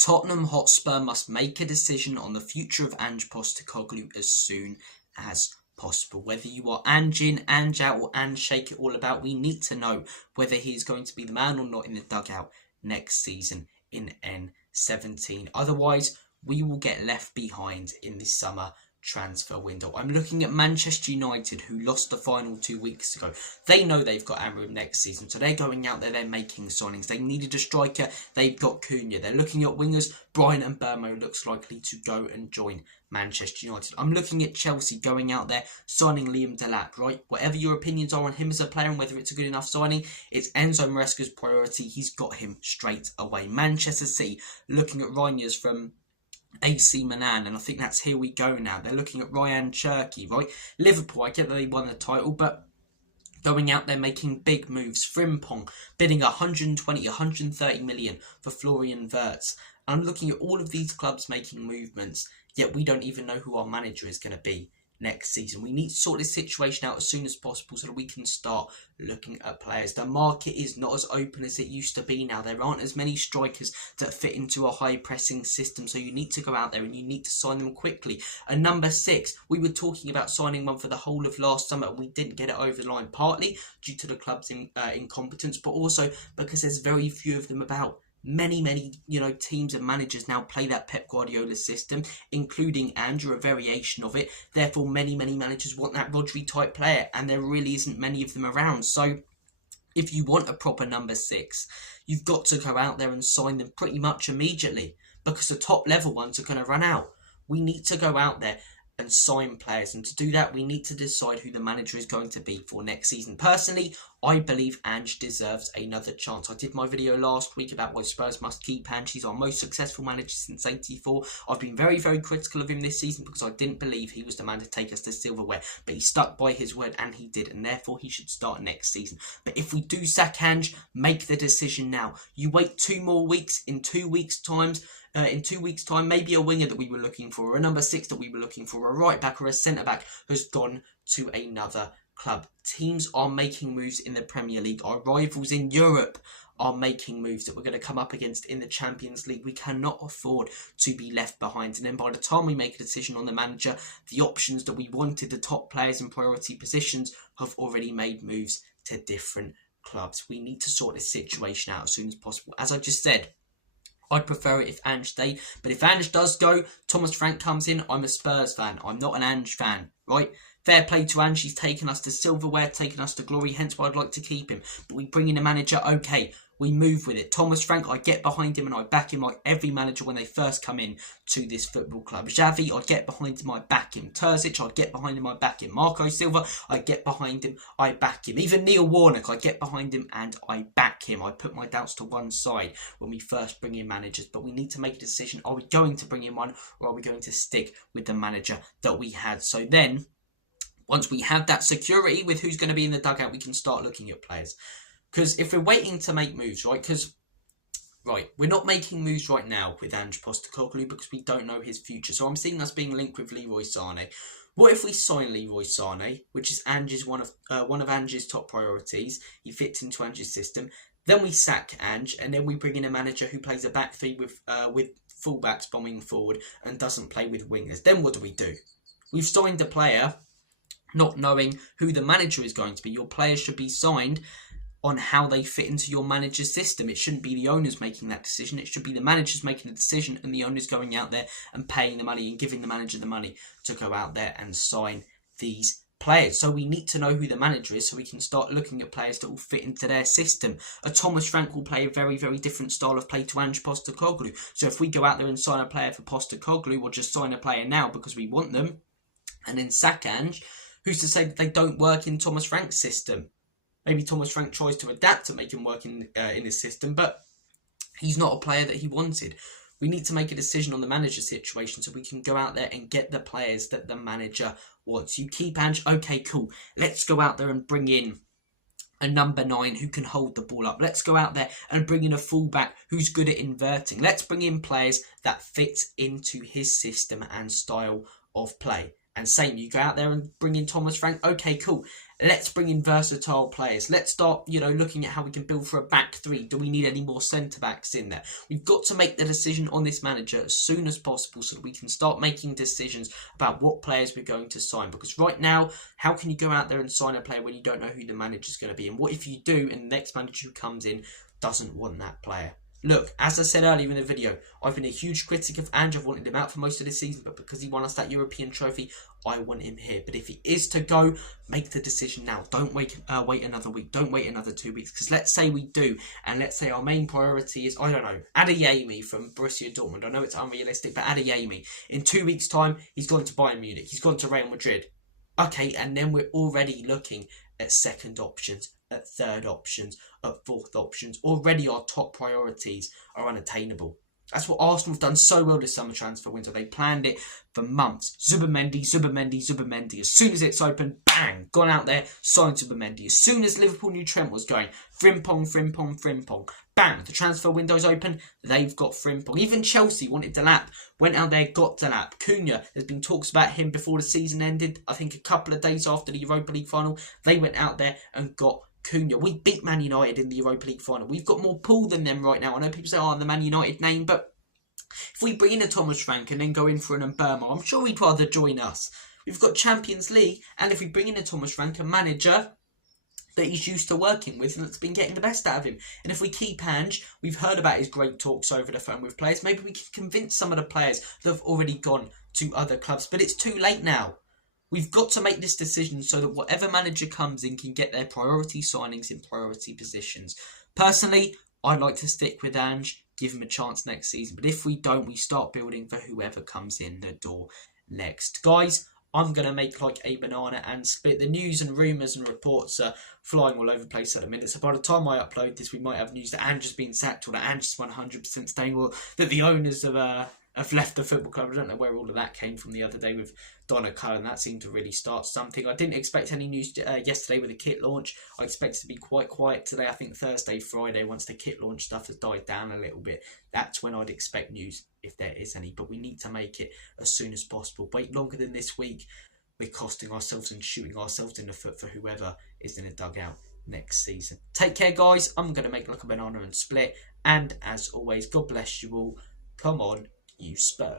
Tottenham Hotspur must make a decision on the future of Ange Postecoglou as soon as possible. Whether you are Ange in, Ange out, or Ange shake it all about, we need to know whether he's going to be the man or not in the dugout next season in N17. Otherwise, we will get left behind in this summer transfer window. I'm looking at Manchester United, who lost the final 2 weeks ago. They know they've got Amram next season, so they're going out there, they're making signings. They needed a striker, they've got Cunha. They're looking at wingers. Brian and Burmo looks likely to go and join Manchester United. I'm looking at Chelsea going out there, signing Liam Delap, right? Whatever your opinions are on him as a player and whether it's a good enough signing, it's Enzo Maresca's priority. He's got him straight away. Manchester City looking at Rangers from AC Milan, and I think that's here we go now. They're looking at Ryan Cherki, right? Liverpool, I get that they won the title, but going out there making big moves. Frimpong bidding 120, 130 million for Florian Wirtz. And I'm looking at all of these clubs making movements, yet we don't even know who our manager is going to be next season. We need to sort this situation out as soon as possible so that we can start looking at players. The market is not as open as it used to be now. There aren't as many strikers that fit into a high pressing system, so you need to go out there and you need to sign them quickly. And number 6, we were talking about signing one for the whole of last summer and we didn't get it over the line, partly due to the club's incompetence, but also because there's very few of them about. Many teams and managers now play that Pep Guardiola system, including Ange, a variation of it. Therefore, many managers want that Rodri type player, and there really isn't many of them around. So, if you want a proper number 6, you've got to go out there and sign them pretty much immediately, because the top level ones are going to run out. We need to go out there and sign players, and to do that we need to decide who the manager is going to be for next season. Personally, I believe Ange deserves another chance. I did my video last week about why Spurs must keep Ange. He's our most successful manager since '84. I've been very critical of him this season because I didn't believe he was the man to take us to silverware, but he stuck by his word and he did, and therefore he should start next season. But if we do sack Ange, make the decision now. You wait 2 more weeks, in 2 weeks' time, maybe a winger that we were looking for, or a number 6 that we were looking for, or a right back or a centre back has gone to another club. Teams are making moves in the Premier League. Our rivals in Europe are making moves that we're going to come up against in the Champions League. We cannot afford to be left behind. And then by the time we make a decision on the manager, the options that we wanted, the top players in priority positions, have already made moves to different clubs. We need to sort this situation out as soon as possible. As I just said, I'd prefer it if Ange stayed, but if Ange does go, Thomas Frank comes in. I'm a Spurs fan. I'm not an Ange fan, right? Fair play to Ange. He's taken us to silverware, taken us to glory, hence why I'd like to keep him. But we bring in a manager, okay, we move with it. Thomas Frank, I get behind him and I back him like every manager when they first come in to this football club. Xavi, I get behind him, I back him. Terzic, I get behind him, I back him. Marco Silva, I get behind him, I back him. Even Neil Warnock, I get behind him and I back him. I put my doubts to one side when we first bring in managers, but we need to make a decision. Are we going to bring in one, or are we going to stick with the manager that we had? So then, once we have that security with who's going to be in the dugout, we can start looking at players. Because if we're waiting to make moves, we're not making moves right now with Ange Postecoglou because we don't know his future. So I'm seeing us being linked with Leroy Sané. What if we sign Leroy Sané, which is one of Ange's top priorities? He fits into Ange's system. Then we sack Ange, and then we bring in a manager who plays a back three with fullbacks bombing forward and doesn't play with wingers. Then what do? We've signed a player not knowing who the manager is going to be. Your players should be signed on how they fit into your manager's system. It shouldn't be the owners making that decision. It should be the managers making the decision and the owners going out there and paying the money and giving the manager the money to go out there and sign these players. So we need to know who the manager is so we can start looking at players that will fit into their system. A Thomas Frank will play a very different style of play to Ange Postecoglou. So if we go out there and sign a player for Postecoglou, or just sign a player now because we want them and then sack Ange, who's to say that they don't work in Thomas Frank's system? Maybe Thomas Frank tries to adapt to make him work in his system, but he's not a player that he wanted. We need to make a decision on the manager situation so we can go out there and get the players that the manager wants. You keep Ange, okay, cool. Let's go out there and bring in a number 9 who can hold the ball up. Let's go out there and bring in a fullback who's good at inverting. Let's bring in players that fit into his system and style of play. And same, you go out there and bring in Thomas Frank, okay, cool. Let's bring in versatile players. Let's start, looking at how we can build for a back three. Do we need any more centre-backs in there? We've got to make the decision on this manager as soon as possible so that we can start making decisions about what players we're going to sign. Because right now, how can you go out there and sign a player when you don't know who the manager's going to be? And what if you do and the next manager who comes in doesn't want that player? Look, as I said earlier in the video, I've been a huge critic of Ange. I've wanted him out for most of the season, but because he won us that European trophy, I want him here. But if he is to go, make the decision now. Don't wait another week. Don't wait another 2 weeks. Because let's say we do, and let's say our main priority is, I don't know, Adeyemi from Borussia Dortmund. I know it's unrealistic, but Adeyemi. In 2 weeks' time, he's gone to Bayern Munich. He's gone to Real Madrid. Okay, and then we're already looking at second options, at third options, at fourth options. Already our top priorities are unattainable. That's what Arsenal have done so well this summer transfer window. They planned it for months. Zubimendi. As soon as it's open, bang, gone out there, signed Zubimendi. As soon as Liverpool knew Trent was going, Frimpong. Bang, the transfer window's open, they've got Frimpong. Even Chelsea wanted Delap, went out there, got Delap. Cunha, there's been talks about him before the season ended. I think a couple of days after the Europa League final, they went out there and got Cunha. We beat Man United in the Europa League final. We've got more pull than them right now. I know people say, the Man United name, but if we bring in a Thomas Frank and then go in for an Mbermo, I'm sure he'd rather join us. We've got Champions League, and if we bring in a Thomas Frank, a manager that he's used to working with and that's been getting the best out of him. And if we keep Ange, we've heard about his great talks over the phone with players. Maybe we can convince some of the players that have already gone to other clubs, but it's too late now. We've got to make this decision so that whatever manager comes in can get their priority signings in priority positions. Personally, I'd like to stick with Ange, give him a chance next season. But if we don't, we start building for whoever comes in the door next. Guys, I'm going to make like a banana and split. The news and rumours and reports are flying all over the place at the minute. So by the time I upload this, we might have news that Ange has been sacked or that Ange is 100% staying, or that the owners have left the football club. I don't know where all of that came from the other day with Donna Cullen. That seemed to really start something. I didn't expect any news yesterday with the kit launch. I expect it to be quite quiet today. I think Thursday, Friday, once the kit launch stuff has died down a little bit, that's when I'd expect news, if there is any. But we need to make it as soon as possible. Wait longer than this week, we're costing ourselves and shooting ourselves in the foot for whoever is in a dugout next season. Take care, guys. I'm going to make like a banana and split. And as always, God bless you all. Come on, you Spurs.